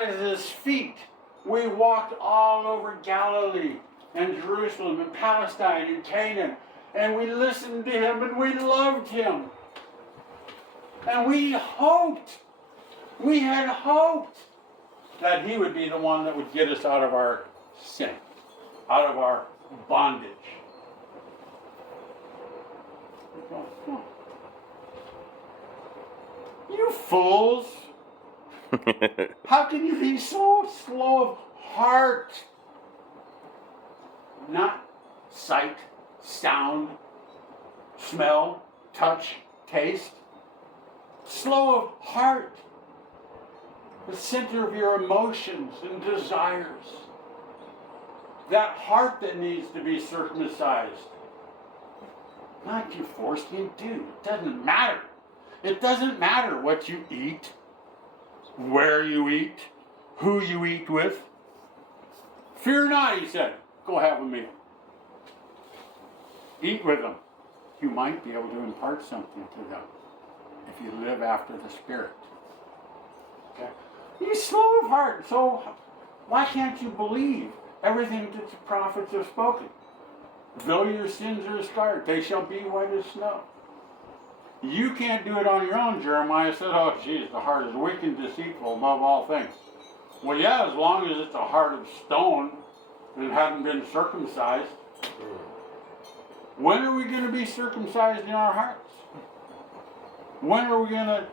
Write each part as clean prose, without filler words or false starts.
At his feet, we walked all over Galilee and Jerusalem and Palestine and Canaan, and we listened to him and we loved him. And we had hoped that he would be the one that would get us out of our sin, out of our bondage. You fools! How can you be so slow of heart? Not sight, sound, smell, touch, taste. Slow of heart. The center of your emotions and desires. That heart that needs to be circumcised. Not you foreskin, dude. It doesn't matter. It doesn't matter what you eat, where you eat, who you eat with. Fear not, he said. Go have a meal. Eat with them. You might be able to impart something to them if you live after the Spirit. Okay? You're slow of heart, so why can't you believe everything that the prophets have spoken? Though your sins are as scarlet, they shall be white as snow. You can't do it on your own, Jeremiah said. Oh, geez, the heart is wicked and deceitful above all things. Well, yeah, as long as it's a heart of stone and hadn't been circumcised. When are we going to be circumcised in our hearts? When are we going to...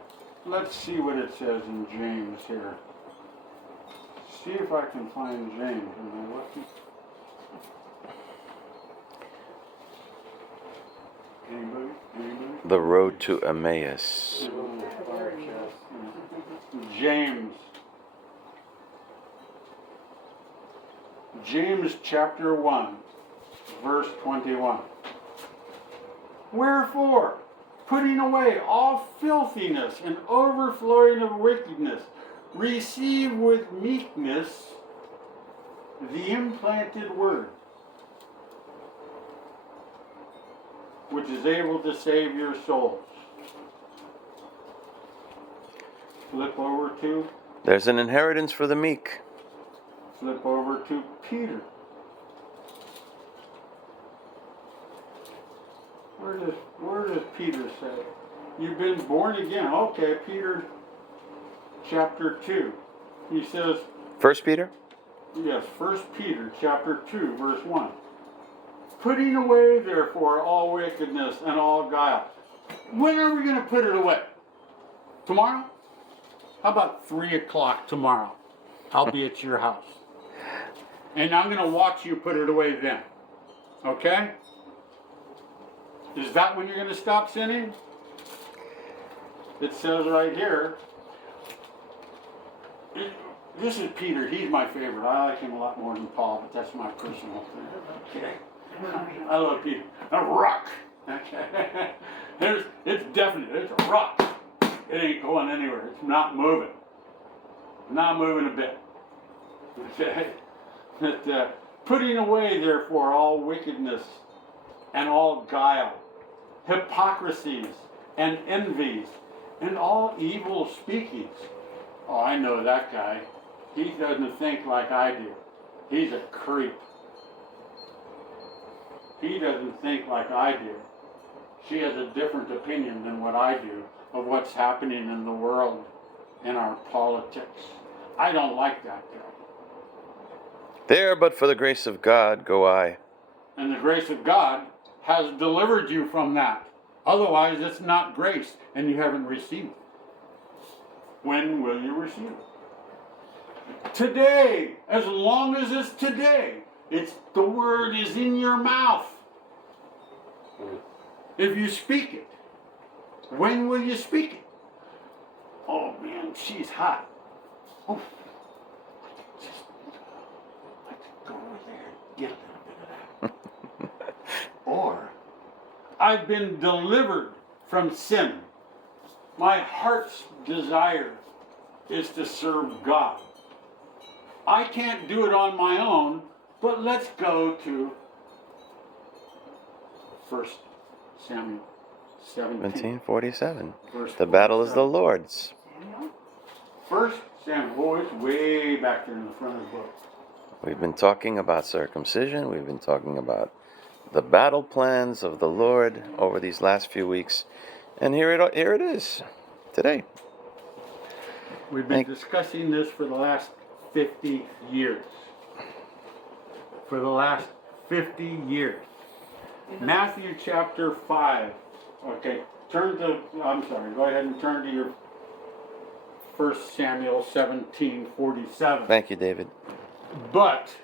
Let's see what it says in James here. See if I can find James. Am I looking? Anybody? The road to Emmaus. James. James chapter 1, verse 21. Wherefore, putting away all filthiness and overflowing of wickedness, receive with meekness the implanted word, which is able to save your souls. Flip over to... There's an inheritance for the meek. Flip over to Peter. Where does Peter say? You've been born again. Okay, Peter chapter 2. He says... 1 Peter? Yes, 1 Peter chapter 2, verse 1. Putting away, therefore, all wickedness and all guile. When are we going to put it away? Tomorrow? How about 3 o'clock tomorrow? I'll be at your house. And I'm going to watch you put it away then. Okay? Is that when you're going to stop sinning? It says right here. This is Peter. He's my favorite. I like him a lot more than Paul, but that's my personal thing. Okay. I love Peter. A rock. Okay. It's definite. It's a rock. It ain't going anywhere. It's not moving. Not moving a bit. Okay. But, putting away, therefore, all wickedness and all guile, hypocrisies and envies, and all evil speakings. Oh, I know that guy. He doesn't think like I do. He's a creep. He doesn't think like I do. She has a different opinion than what I do of what's happening in the world, in our politics. I don't like that guy. There, but for the grace of God, go I. And the grace of God has delivered you from that. Otherwise, it's not grace, and you haven't received it. When will you receive it? Today, as long as it's today. It's the word is in your mouth. If you speak it, when will you speak it? Oh man, she's hot. Oh, I could go over there and get a little bit of that. Or, I've been delivered from sin. My heart's desire is to serve God. I can't do it on my own, but let's go to 1 Samuel 17. 17:47. Verse The battle is the 47. Lord's. First Samuel. Oh, it's way back there in the front of the book. We've been talking about circumcision. We've been talking about the battle plans of the Lord over these last few weeks. And here it is today. We've been discussing this for the last 50 years. For the last 50 years. Matthew chapter 5. Okay, go ahead and turn to your 1 Samuel 17:47. Thank you, David. But